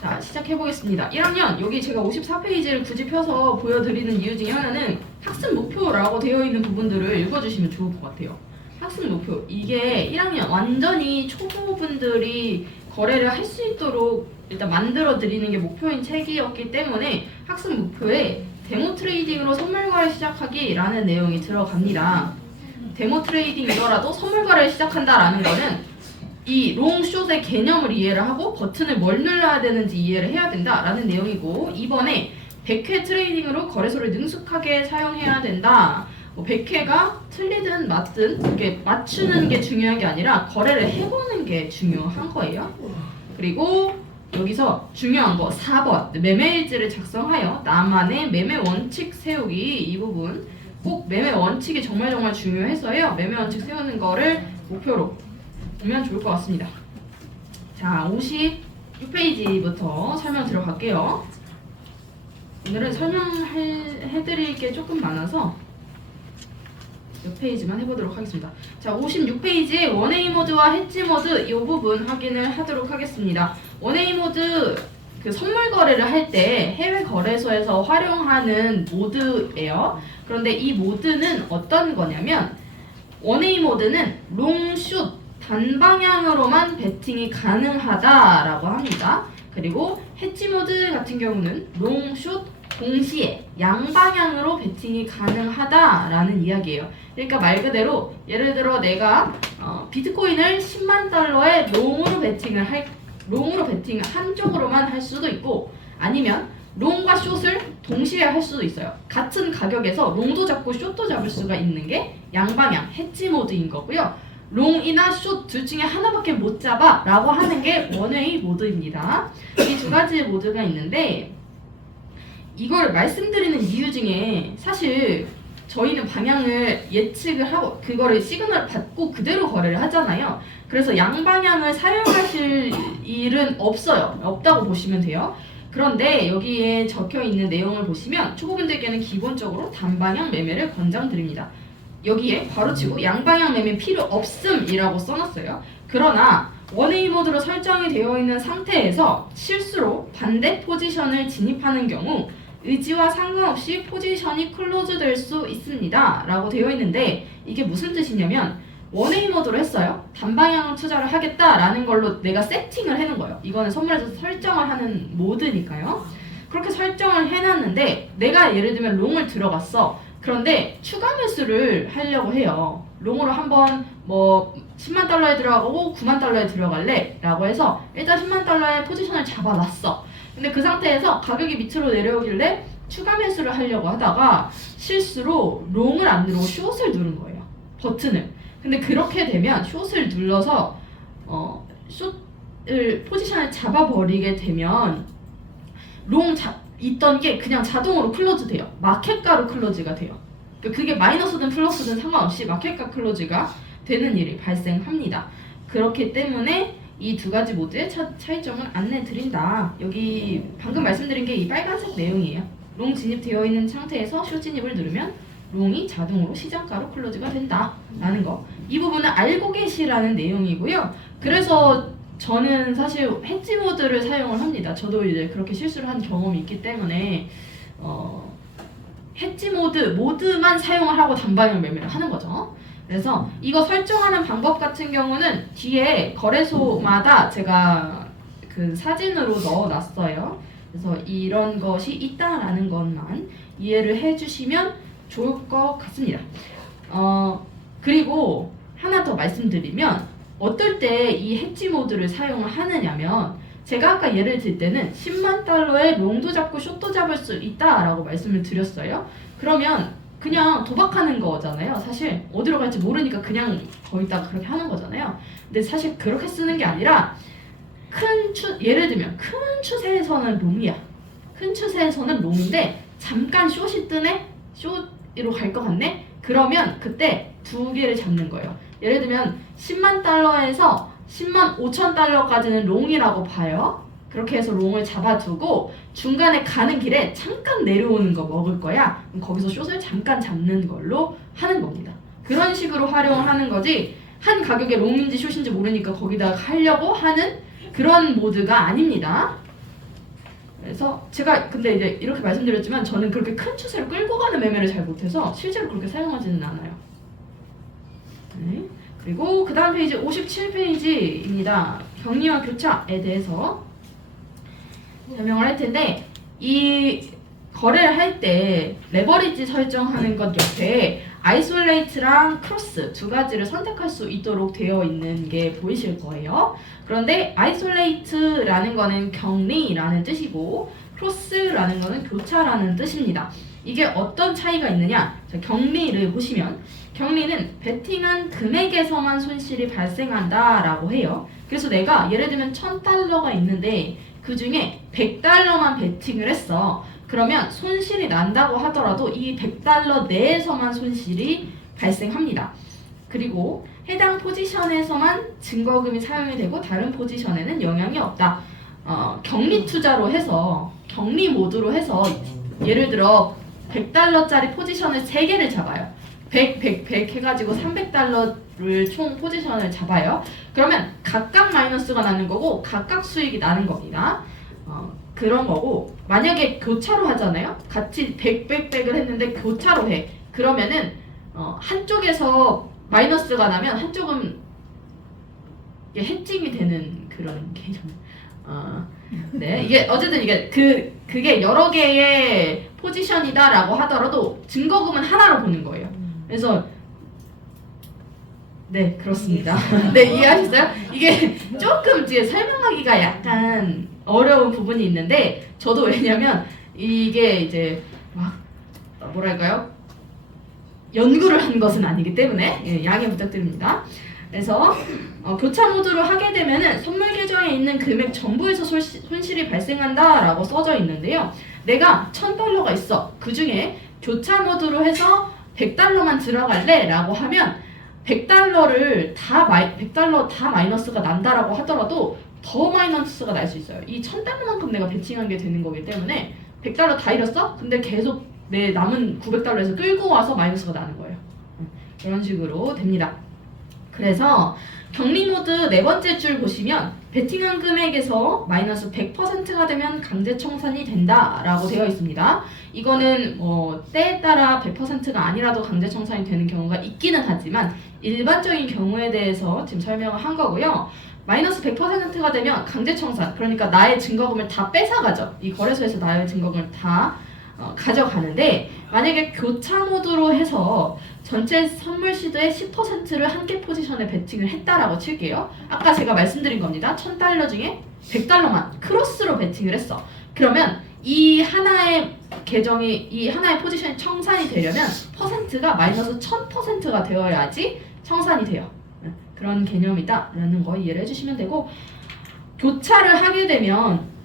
자, 시작해보겠습니다. 1학년, 여기 제가 54페이지를 굳이 펴서 보여드리는 이유 중에 하나는 학습 목표라고 되어 있는 부분들을 읽어주시면 좋을 것 같아요. 학습 목표. 이게 1학년 완전히 초보분들이 거래를 할 수 있도록 일단 만들어드리는 게 목표인 책이었기 때문에 학습 목표에 데모 트레이딩으로 선물 거래 시작하기라는 내용이 들어갑니다. 데모 트레이딩이더라도 선물 거래를 시작한다라는 거는 이 롱숏의 개념을 이해를 하고 버튼을 뭘 눌러야 되는지 이해를 해야 된다라는 내용이고, 이번에 100회 트레이딩으로 거래소를 능숙하게 사용해야 된다. 100회가 틀리든 맞든 이게 맞추는 게 중요한 게 아니라 거래를 해보는 게 중요한 거예요. 그리고 여기서 중요한 거 4번 매매일지를 작성하여 나만의 매매 원칙 세우기, 이 부분 꼭 매매 원칙이 정말 중요해서요. 매매 원칙 세우는 거를 목표로 보면 좋을 것 같습니다. 자, 56페이지부터 설명 들어갈게요. 오늘은 설명해드릴 게 조금 많아서 몇 페이지만 해보도록 하겠습니다. 자, 56페이지에 원웨이 모드와 해지 모드 이 부분 확인을 하도록 하겠습니다. 원웨이 모드 그 선물 거래를 할 때 해외 거래소에서 활용하는 모드예요. 그런데 이 모드는 어떤 거냐면, 원웨이 모드는 롱숏 단방향으로만 배팅이 가능하다라고 합니다. 그리고 해지 모드 같은 경우는 롱숏 동시에 양방향으로 배팅이 가능하다라는 이야기예요. 그러니까 말 그대로 예를 들어 내가 비트코인을 10만 달러에 롱으로 배팅을 한쪽으로만 할 수도 있고, 아니면 롱과 숏을 동시에 할 수도 있어요. 같은 가격에서 롱도 잡고 숏도 잡을 수가 있는 게 양방향 해지 모드인 거고요. 롱이나 숏 둘 중에 하나밖에 못 잡아 라고 하는 게 원웨이 모드입니다. 이 두 가지 모드가 있는데, 이걸 말씀드리는 이유 중에 사실 저희는 방향을 예측을 하고 그거를 시그널을 받고 그대로 거래를 하잖아요. 그래서 양방향을 사용하실 일은 없다고 보시면 돼요. 그런데 여기에 적혀 있는 내용을 보시면 초보분들께는 기본적으로 단방향 매매를 권장드립니다. 여기에 바로치고 양방향 매매 필요 없음이라고 써놨어요. 그러나 원웨이 모드로 설정이 되어 있는 상태에서 실수로 반대 포지션을 진입하는 경우 의지와 상관없이 포지션이 클로즈 될 수 있습니다 라고 되어 있는데, 이게 무슨 뜻이냐면 원웨이 모드로 했어요. 단방향 투자를 하겠다라는 걸로 내가 세팅을 해놓은 거예요. 이거는 선물에서 설정을 하는 모드니까요. 그렇게 설정을 해놨는데 내가 예를 들면 롱을 들어갔어. 그런데 추가 매수를 하려고 해요. 롱으로 한번 10만 달러에 들어가고 9만 달러에 들어갈래? 라고 해서 일단 10만 달러에 포지션을 잡아놨어. 근데 그 상태에서 가격이 밑으로 내려오길래 추가 매수를 하려고 하다가 실수로 롱을 안 누르고 숏을 누른 거예요. 버튼을. 근데 그렇게 되면 숏을 눌러서 숏을 포지션을 잡아버리게 되면 있던 게 그냥 자동으로 클로즈 돼요. 마켓가로 클로즈가 돼요. 그게 마이너스든 플러스든 상관없이 마켓가 클로즈가 되는 일이 발생합니다. 그렇기 때문에 이 두 가지 모드의 차이점을 안내 드린다. 여기 방금 말씀드린 게 이 빨간색 내용이에요. 롱 진입되어 있는 상태에서 숏 진입을 누르면 롱이 자동으로 시장가로 클로즈가 된다 라는 거. 이 부분은 알고 계시라는 내용이고요. 그래서 저는 사실 해지 모드를 사용을 합니다. 저도 이제 그렇게 실수를 한 경험이 있기 때문에 해지 모드만 사용을 하고 단방향 매매를 하는 거죠. 그래서 이거 설정하는 방법 같은 경우는 뒤에 거래소마다 제가 그 사진으로 넣어놨어요. 그래서 이런 것이 있다라는 것만 이해를 해주시면 좋을 것 같습니다. 그리고 하나 더 말씀드리면, 어떨 때 이 해지 모드를 사용을 하느냐면, 제가 아까 예를 들 때는 10만 달러에 롱도 잡고 숏도 잡을 수 있다라고 말씀을 드렸어요. 그러면 그냥 도박하는 거잖아요. 사실 어디로 갈지 모르니까 그냥 거기다가 그렇게 하는 거잖아요. 근데 사실 그렇게 쓰는 게 아니라 예를 들면 큰 추세에서는 롱이야. 큰 추세에서는 롱인데 잠깐 숏이 뜨네? 숏으로 갈 것 같네? 그러면 그때 두 개를 잡는 거예요. 예를 들면 10만 달러에서 10만 5천 달러까지는 롱이라고 봐요. 그렇게 해서 롱을 잡아두고 중간에 가는 길에 잠깐 내려오는 거 먹을 거야. 그럼 거기서 숏을 잠깐 잡는 걸로 하는 겁니다. 그런 식으로 활용을 하는 거지, 한 가격에 롱인지 숏인지 모르니까 거기다가 하려고 하는 그런 모드가 아닙니다. 그래서 제가 근데 이제 이렇게 말씀드렸지만 저는 그렇게 큰 추세를 끌고 가는 매매를 잘 못해서 실제로 그렇게 사용하지는 않아요. 네. 그리고 그 다음 페이지 57페이지입니다. 격리와 교차에 대해서 설명을 할 텐데 이 거래를 할 때 레버리지 설정하는 것 옆에 아이솔레이트랑 크로스 두 가지를 선택할 수 있도록 되어 있는 게 보이실 거예요. 그런데 아이솔레이트라는 거는 격리라는 뜻이고 크로스라는 거는 교차라는 뜻입니다. 이게 어떤 차이가 있느냐? 자, 격리를 보시면 격리는 베팅한 금액에서만 손실이 발생한다라고 해요. 그래서 내가 예를 들면 $1000가 있는데 그 중에 $100만 베팅을 했어. 그러면 손실이 난다고 하더라도 이 $100 내에서만 손실이 발생합니다. 그리고 해당 포지션에서만 증거금이 사용이 되고 다른 포지션에는 영향이 없다. 격리 투자로 해서 격리 모드로 해서 예를 들어 $100짜리 포지션을 3개를 잡아요. 100 해가지고 $300를 총 포지션을 잡아요. 그러면 각각 마이너스가 나는 거고 각각 수익이 나는 겁니다. 그런 거고 만약에 교차로 하잖아요. 같이 100을 했는데 교차로 해. 그러면은 한쪽에서 마이너스가 나면 한쪽은 이게 해칭이 되는 그런 개념. 네, 이게 어쨌든 이게 그게 여러 개의 포지션이다라고 하더라도 증거금은 하나로 보는 거예요. 그래서 네, 그렇습니다. 네, 이해하셨어요? 이게 조금 이제 설명하기가 약간 어려운 부분이 있는데 저도 왜냐면 이게 이제 막 뭐랄까요? 연구를 한 것은 아니기 때문에 예, 양해 부탁드립니다. 그래서 교차 모드로 하게 되면은 선물 계정에 있는 금액 전부에서 손실이 발생한다라고 써져 있는데요. 내가 $1000가 있어. 그 중에 교차 모드로 해서 $100만 들어갈래라고 하면 $100를 $100 다 마이너스가 난다라고 하더라도 더 마이너스가 날 수 있어요. 이 $1000만큼 내가 배팅한 게 되는 거기 때문에 $100 다 잃었어? 근데 계속 내 남은 $900에서 끌고 와서 마이너스가 나는 거예요. 이런 식으로 됩니다. 그래서 격리 모드 네 번째 줄 보시면 베팅한 금액에서 마이너스 100%가 되면 강제 청산이 된다라고 되어 있습니다. 이거는 때에 따라 100%가 아니라도 강제 청산이 되는 경우가 있기는 하지만 일반적인 경우에 대해서 지금 설명을 한 거고요. 마이너스 100%가 되면 강제 청산, 그러니까 나의 증거금을 다 뺏어가죠. 이 거래소에서 나의 증거금을 다 가져가는데 만약에 교차 모드로 해서 전체 선물 시드의 10%를 한 개 포지션에 베팅을 했다라고 칠게요. 아까 제가 말씀드린 겁니다. $1000 중에 $100만 크로스로 베팅을 했어. 그러면 이 하나의 계정이 이 하나의 포지션이 청산이 되려면 퍼센트가 마이너스 1000%가 되어야지 청산이 돼요. 그런 개념이다라는 거 이해를 해주시면 되고 교차를 하게 되면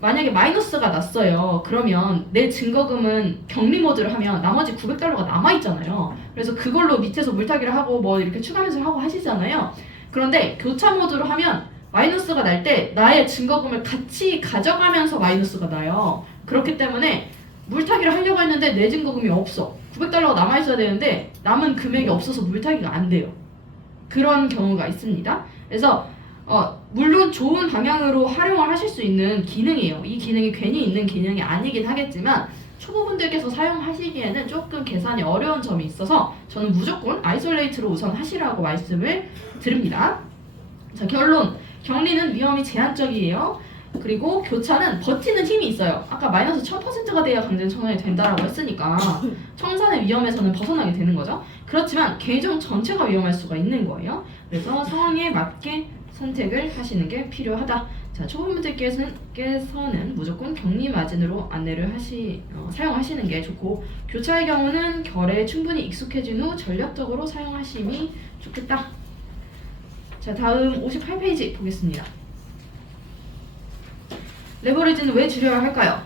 만약에 마이너스가 났어요. 그러면 내 증거금은 격리 모드를 하면 나머지 $900가 남아있잖아요. 그래서 그걸로 밑에서 물타기를 하고 뭐 이렇게 추가 매수를 하고 하시잖아요. 그런데 교차 모드로 하면 마이너스가 날 때 나의 증거금을 같이 가져가면서 마이너스가 나요. 그렇기 때문에 물타기를 하려고 했는데 내 증거금이 없어. $900가 남아있어야 되는데 남은 금액이 없어서 물타기가 안 돼요. 그런 경우가 있습니다. 그래서 물론 좋은 방향으로 활용을 하실 수 있는 기능이에요. 이 기능이 괜히 있는 기능이 아니긴 하겠지만 초보분들께서 사용하시기에는 조금 계산이 어려운 점이 있어서 저는 무조건 아이솔레이트로 우선 하시라고 말씀을 드립니다. 자, 결론. 격리는 위험이 제한적이에요. 그리고 교차는 버티는 힘이 있어요. 아까 마이너스 1000%가 돼야 강제 청산이 된다라고 했으니까 청산의 위험에서는 벗어나게 되는 거죠. 그렇지만 계정 전체가 위험할 수가 있는 거예요. 그래서 상황에 맞게 선택을 하시는 게 필요하다. 자, 초보분들께서는 무조건 격리 마진으로 안내를 사용하시는 게 좋고 교차의 경우는 결에 충분히 익숙해진 후 전략적으로 사용하심이 좋겠다. 자, 다음 58페이지 보겠습니다. 레버리지는 왜 줄여야 할까요?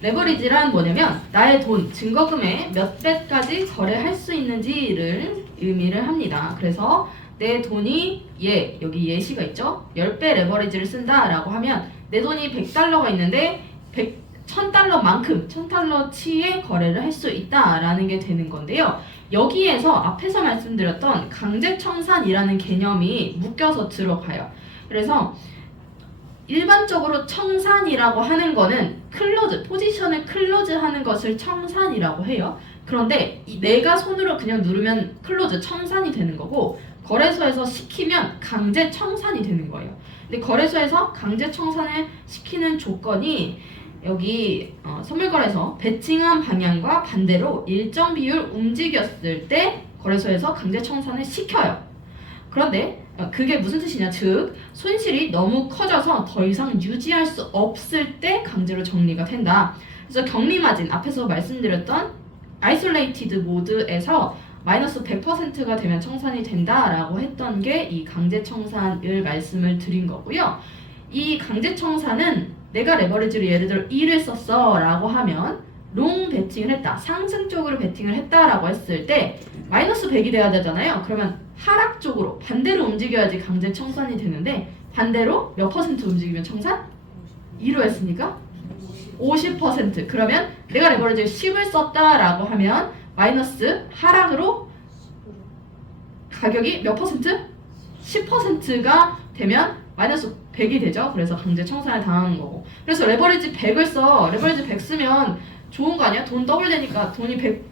레버리지란 뭐냐면 나의 돈, 증거금의 몇 배까지 거래할 수 있는지를 의미를 합니다. 그래서 내 돈이 여기 예시가 있죠? 10배 레버리지를 쓴다라고 하면 내 돈이 $100가 있는데 $1000만큼, $1000치의 거래를 할 수 있다라는 게 되는 건데요. 여기에서 앞에서 말씀드렸던 강제청산이라는 개념이 묶여서 들어가요. 그래서 일반적으로 청산이라고 하는 거는 클로즈, 포지션을 클로즈하는 것을 청산이라고 해요. 그런데 내가 손으로 그냥 누르면 클로즈, 청산이 되는 거고 거래소에서 시키면 강제 청산이 되는 거예요. 근데 거래소에서 강제 청산을 시키는 조건이 여기 선물거래소 배팅한 방향과 반대로 일정 비율 움직였을 때 거래소에서 강제 청산을 시켜요. 그런데 그게 무슨 뜻이냐, 즉 손실이 너무 커져서 더 이상 유지할 수 없을 때 강제로 정리가 된다. 그래서 격리마진, 앞에서 말씀드렸던 아이솔레이티드 모드에서 마이너스 100%가 되면 청산이 된다라고 했던 게 이 강제 청산을 말씀을 드린 거고요. 이 강제 청산은 내가 레버리지를 예를 들어 1을 썼어 라고 하면 롱 베팅을 했다, 상승 쪽으로 베팅을 했다라고 했을 때 마이너스 100이 돼야 되잖아요. 그러면 하락 쪽으로 반대로 움직여야지 강제 청산이 되는데 반대로 몇 퍼센트 움직이면 청산? 2로 했으니까 50%. 그러면 내가 레버리지를 10을 썼다라고 하면 마이너스 하락으로 가격이 몇 퍼센트? 10%가 되면 마이너스 100이 되죠. 그래서 강제 청산을 당하는 거고. 그래서 레버리지 100을 써. 레버리지 100 쓰면 좋은 거 아니야? 돈 더블 되니까 돈이 100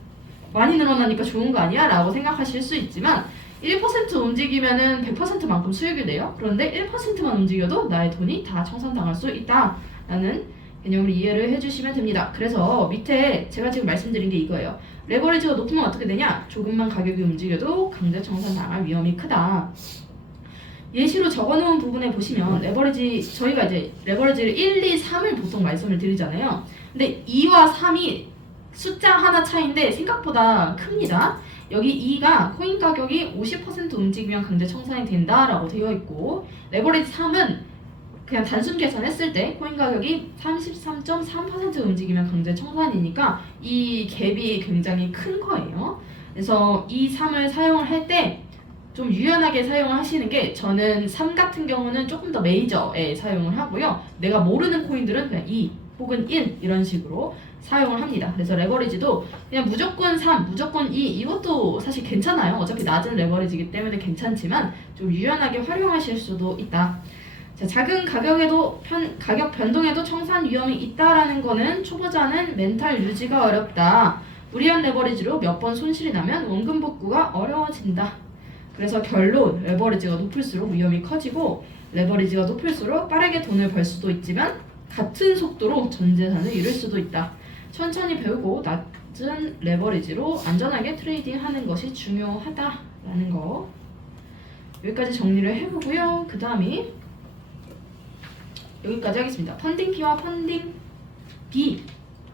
많이 늘어나니까 좋은 거 아니야? 라고 생각하실 수 있지만 1% 움직이면은 100%만큼 수익이 돼요. 그런데 1%만 움직여도 나의 돈이 다 청산당할 수 있다 라는 개념을 이해를 해주시면 됩니다. 그래서 밑에 제가 지금 말씀드린 게 이거예요. 레버리지가 높으면 어떻게 되냐? 조금만 가격이 움직여도 강제 청산당할 위험이 크다. 예시로 적어놓은 부분에 보시면 레버리지, 저희가 이제 레버리지를 1, 2, 3을 보통 말씀을 드리잖아요. 근데 2와 3이 숫자 하나 차이인데 생각보다 큽니다. 여기 2가 코인 가격이 50% 움직이면 강제 청산이 된다라고 되어 있고, 레버리지 3은 그냥 단순 계산했을 때 코인 가격이 33.3% 움직이면 강제 청산이니까 이 갭이 굉장히 큰 거예요. 그래서 이 3을 사용을 할 때 좀 유연하게 사용을 하시는 게, 저는 3 같은 경우는 조금 더 메이저에 사용을 하고요. 내가 모르는 코인들은 그냥 2 혹은 1 이런 식으로 사용을 합니다. 그래서 레버리지도 그냥 무조건 3, 무조건 2 이것도 사실 괜찮아요. 어차피 낮은 레버리지이기 때문에 괜찮지만 좀 유연하게 활용하실 수도 있다. 자, 작은 가격에도 가격 변동에도 청산 위험이 있다라는 거는 초보자는 멘탈 유지가 어렵다. 무리한 레버리지로 몇 번 손실이 나면 원금 복구가 어려워진다. 그래서 결론, 레버리지가 높을수록 위험이 커지고 레버리지가 높을수록 빠르게 돈을 벌 수도 있지만 같은 속도로 전 재산을 잃을 수도 있다. 천천히 배우고 낮은 레버리지로 안전하게 트레이딩하는 것이 중요하다라는 거 여기까지 정리를 해보고요. 그 다음에 여기까지 하겠습니다. 펀딩 P와 펀딩 B,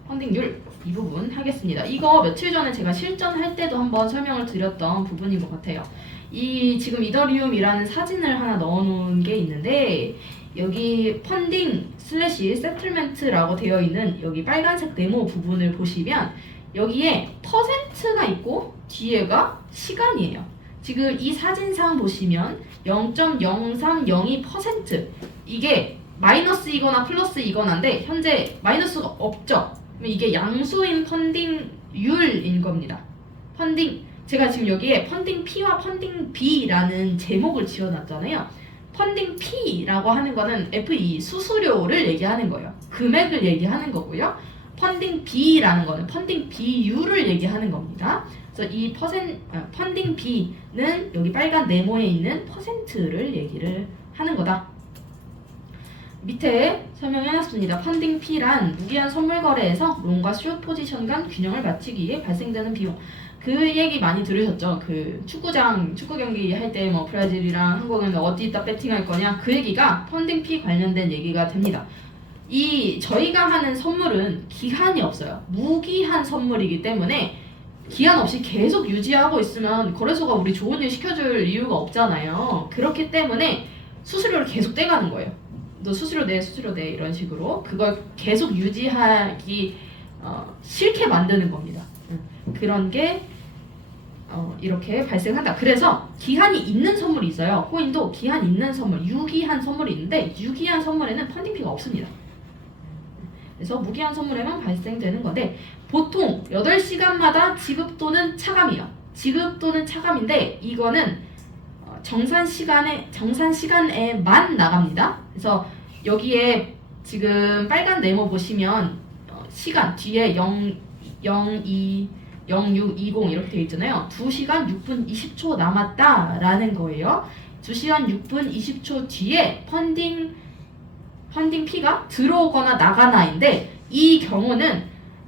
펀딩률 이 부분 하겠습니다. 이거 며칠 전에 제가 실전할 때도 한번 설명을 드렸던 부분인 것 같아요. 이 지금 이더리움이라는 사진을 하나 넣어놓은 게 있는데 여기 펀딩 슬래시 세틀멘트라고 되어 있는 여기 빨간색 네모 부분을 보시면 여기에 퍼센트가 있고 뒤에가 시간이에요. 지금 이 사진상 보시면 0.0302% 이게 마이너스이거나 플러스이거나인데 현재 마이너스가 없죠. 이게 양수인 펀딩률인 겁니다. 제가 지금 여기에 펀딩 P와 펀딩 B라는 제목을 지어놨잖아요. 펀딩 P라고 하는 거는 FE 수수료를 얘기하는 거예요. 금액을 얘기하는 거고요. 펀딩 B라는 거는 펀딩 비율을 얘기하는 겁니다. 그래서 이 펀딩 B는 여기 빨간 네모에 있는 퍼센트를 얘기를 하는 거다. 밑에 설명해놨습니다. 펀딩 P란 무기한 선물 거래에서 롱과 숏 포지션 간 균형을 맞추기에 발생되는 비용. 그 얘기 많이 들으셨죠? 그 축구 경기 할 때 뭐 브라질이랑 한국은 어디다 배팅할 거냐? 그 얘기가 펀딩 P 관련된 얘기가 됩니다. 저희가 하는 선물은 기한이 없어요. 무기한 선물이기 때문에 기한 없이 계속 유지하고 있으면 거래소가 우리 좋은 일 시켜줄 이유가 없잖아요. 그렇기 때문에 수수료를 계속 떼가는 거예요. 너 수수료 내 이런 식으로 그걸 계속 유지하기 싫게 만드는 겁니다. 그런 게 이렇게 발생한다. 그래서 기한이 있는 선물이 있어요. 코인도 기한 있는 선물, 유기한 선물이 있는데 유기한 선물에는 펀딩피가 없습니다. 그래서 무기한 선물에만 발생되는 건데 보통 8시간마다 지급 또는 차감이에요. 지급 또는 차감인데 이거는 정산 시간에만 나갑니다. 그래서 여기에 지금 빨간 네모 보시면 시간 뒤에 02 0620 이렇게 되어 있잖아요. 2시간 6분 20초 남았다라는 거예요. 2시간 6분 20초 뒤에 펀딩 피가 들어오거나 나가나인데 이 경우는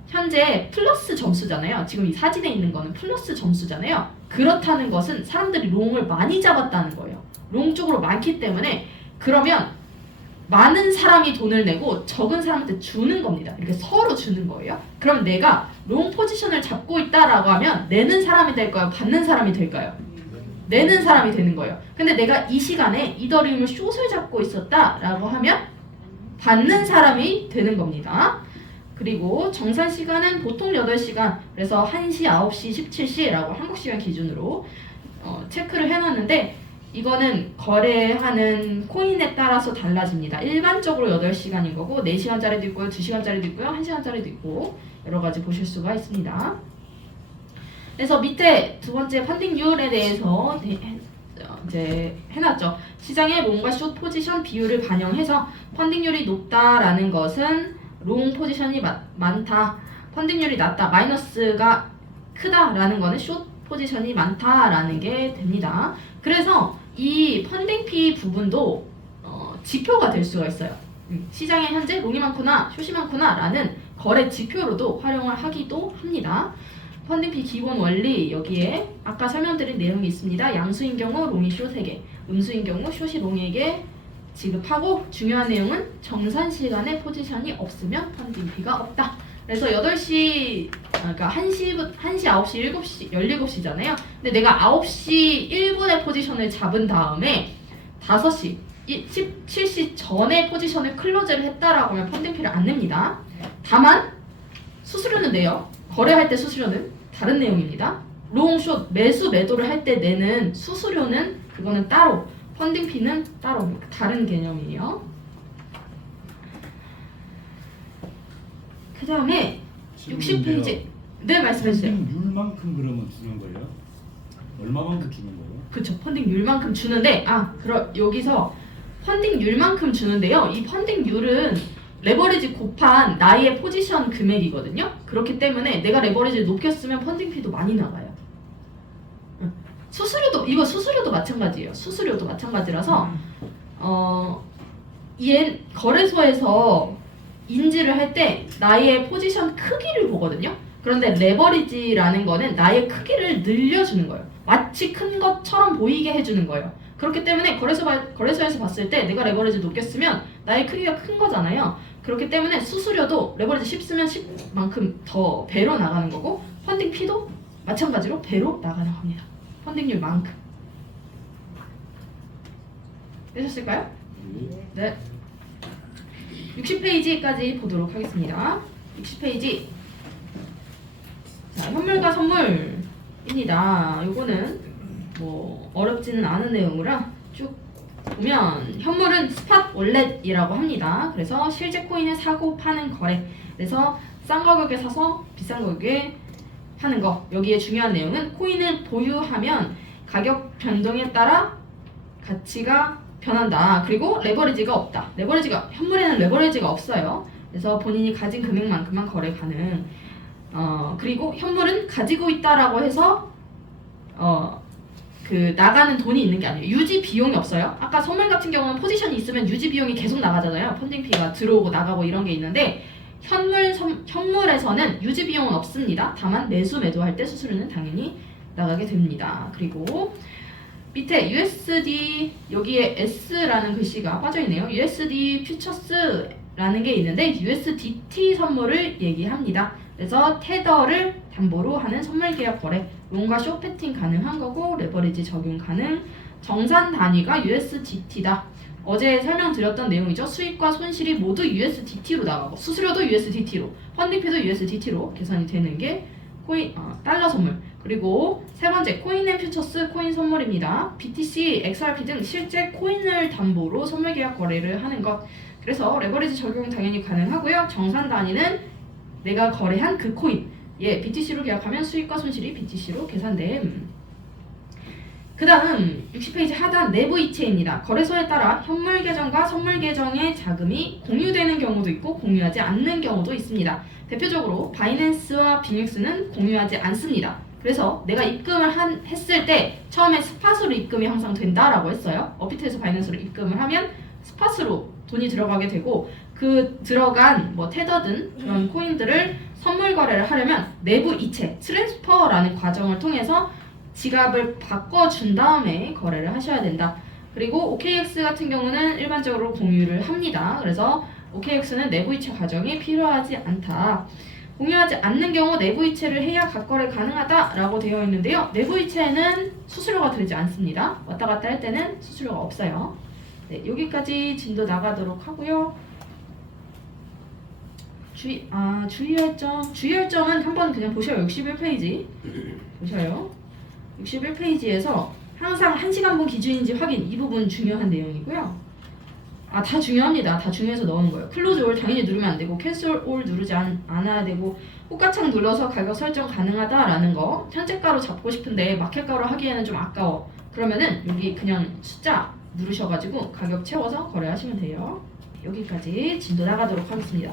현재 플러스 점수잖아요. 지금 이 사진에 있는 거는 플러스 점수잖아요. 그렇다는 것은 사람들이 롱을 많이 잡았다는 거예요. 롱 쪽으로 많기 때문에 그러면 많은 사람이 돈을 내고 적은 사람한테 주는 겁니다. 이렇게 서로 주는 거예요. 그럼 내가 롱 포지션을 잡고 있다라고 하면 내는 사람이 될까요? 받는 사람이 될까요? 내는 사람이 되는 거예요. 근데 내가 이 시간에 이더리움을 숏을 잡고 있었다라고 하면 받는 사람이 되는 겁니다. 그리고 정산 시간은 보통 8시간, 그래서 1시, 9시, 17시라고 한국 시간 기준으로 체크를 해놨는데 이거는 거래하는 코인에 따라서 달라집니다. 일반적으로 8시간인 거고 4시간짜리도 있고요, 2시간짜리도 있고요, 1시간짜리도 있고 여러 가지 보실 수가 있습니다. 그래서 밑에 두 번째 펀딩률에 대해서 이제 해놨죠. 시장의 롱과 숏 포지션 비율을 반영해서 펀딩률이 높다라는 것은 롱 포지션이 많다, 펀딩률이 낮다, 마이너스가 크다라는 거는 숏 포지션이 많다라는 게 됩니다. 그래서 이 펀딩피 부분도 지표가 될 수가 있어요. 시장에 현재 롱이 많구나, 숏이 많구나 라는 거래 지표로도 활용을 하기도 합니다. 펀딩피 기본 원리 여기에 아까 설명드린 내용이 있습니다. 양수인 경우 롱이 숏에게, 음수인 경우 숏이 롱에게 지급하고 중요한 내용은 정산 시간에 포지션이 없으면 펀딩피가 없다. 그래서 8시, 그러니까 1시, 9시, 7시, 17시잖아요. 근데 내가 9시 1분에 포지션을 잡은 다음에 5시, 17시 전에 포지션을 클로즈를 했다라고 하면 펀딩피를 안 냅니다. 다만 수수료는 내요. 거래할 때 수수료는 다른 내용입니다. 롱, 숏, 매수, 매도를 할 때 내는 수수료는 그거는 따로, 펀딩피는 따로 다른 개념이에요. 그 다음에 60페이지. 네, 말씀해주세요. 펀딩률만큼 그러면 주는 거예요? 얼마만큼 주는 거예요? 그쵸, 펀딩률만큼 주는데 여기서 펀딩률만큼 주는데요. 이 펀딩률은 레버리지 곱한 나의 포지션 금액이거든요. 그렇기 때문에 내가 레버리지를 높게 쓰면 펀딩피도 많이 나가요. 수수료도 마찬가지예요. 수수료도 마찬가지라서 거래소에서 인지를 할 때 나의 포지션 크기를 보거든요. 그런데 레버리지라는 거는 나의 크기를 늘려주는 거예요. 마치 큰 것처럼 보이게 해주는 거예요. 그렇기 때문에 거래소에서 봤을 때 내가 레버리지 높게 쓰면 나의 크기가 큰 거잖아요. 그렇기 때문에 수수료도 레버리지 10 쓰면 10만큼 더 배로 나가는 거고 펀딩 피도 마찬가지로 배로 나가는 겁니다. 펀딩률만큼. 되셨을까요? 네. 60페이지까지 보도록 하겠습니다. 60페이지. 자, 현물과 선물입니다. 요거는 뭐 어렵지는 않은 내용이라 쭉 보면 현물은 스팟 월렛이라고 합니다. 그래서 실제 코인을 사고 파는 거래. 그래서 싼 가격에 사서 비싼 가격에 파는 거. 여기에 중요한 내용은 코인을 보유하면 가격 변동에 따라 가치가 변한다. 그리고 레버리지가 없다. 현물에는 레버리지가 없어요. 그래서 본인이 가진 금액만큼만 거래 가능. 그리고 현물은 가지고 있다라고 해서 나가는 돈이 있는 게 아니에요. 유지 비용이 없어요. 아까 선물 같은 경우는 포지션이 있으면 유지 비용이 계속 나가잖아요. 펀딩피가 들어오고 나가고 이런 게 있는데 현물에서는 유지 비용은 없습니다. 다만 매수 매도할 때 수수료는 당연히 나가게 됩니다. 그리고 밑에 USD 여기에 S라는 글씨가 빠져있네요. USD 퓨처스라는 게 있는데 USDT 선물을 얘기합니다. 그래서 테더를 담보로 하는 선물 계약 거래, 롱과 숏 패팅 가능한 거고 레버리지 적용 가능, 정산 단위가 USDT다. 어제 설명드렸던 내용이죠. 수익과 손실이 모두 USDT로 나가고 수수료도 USDT로, 펀딩피도 USDT로 계산이 되는 게 달러 선물. 그리고 세 번째 코인 앤 퓨처스 코인 선물입니다. BTC, XRP 등 실제 코인을 담보로 선물 계약 거래를 하는 것. 그래서 레버리지 적용 당연히 가능하고요. 정산 단위는 내가 거래한 그 코인. BTC로 계약하면 수익과 손실이 BTC로 계산됨. 그 다음 60페이지 하단 내부 이체입니다. 거래소에 따라 현물 계정과 선물 계정의 자금이 공유되는 경우도 있고 공유하지 않는 경우도 있습니다. 대표적으로 바이낸스와 빅맥스는 공유하지 않습니다. 그래서 내가 입금을 했을 때 처음에 스팟으로 입금이 항상 된다라고 했어요. 업비트에서 바이낸스로 입금을 하면 스팟으로 돈이 들어가게 되고 그 들어간 뭐 테더든 그런 코인들을 선물 거래를 하려면 내부 이체 트랜스퍼라는 과정을 통해서 지갑을 바꿔준 다음에 거래를 하셔야 된다. 그리고 OKX 같은 경우는 일반적으로 공유를 합니다. 그래서 OKX는 내부 이체 과정이 필요하지 않다. 공유하지 않는 경우 내부 이체를 해야 갓거래 가능하다라고 되어 있는데요. 내부 이체는 수수료가 들지 않습니다. 왔다 갔다 할 때는 수수료가 없어요. 네, 여기까지 진도 나가도록 하고요. 주의할 점은 한번 그냥 보셔요. 61페이지 보셔요. 61페이지에서 항상 1시간분 기준인지 확인, 이 부분 중요한 내용이고요. 다 중요합니다. 다 중요해서 넣은 거예요. 클로즈 올 당연히 누르면 안 되고 캔슬 올 누르지 않아야 되고 호가창 눌러서 가격 설정 가능하다라는 거. 현재가로 잡고 싶은데 마켓가로 하기에는 좀 아까워. 그러면은 여기 그냥 숫자 누르셔가지고 가격 채워서 거래하시면 돼요. 여기까지 진도 나가도록 하겠습니다.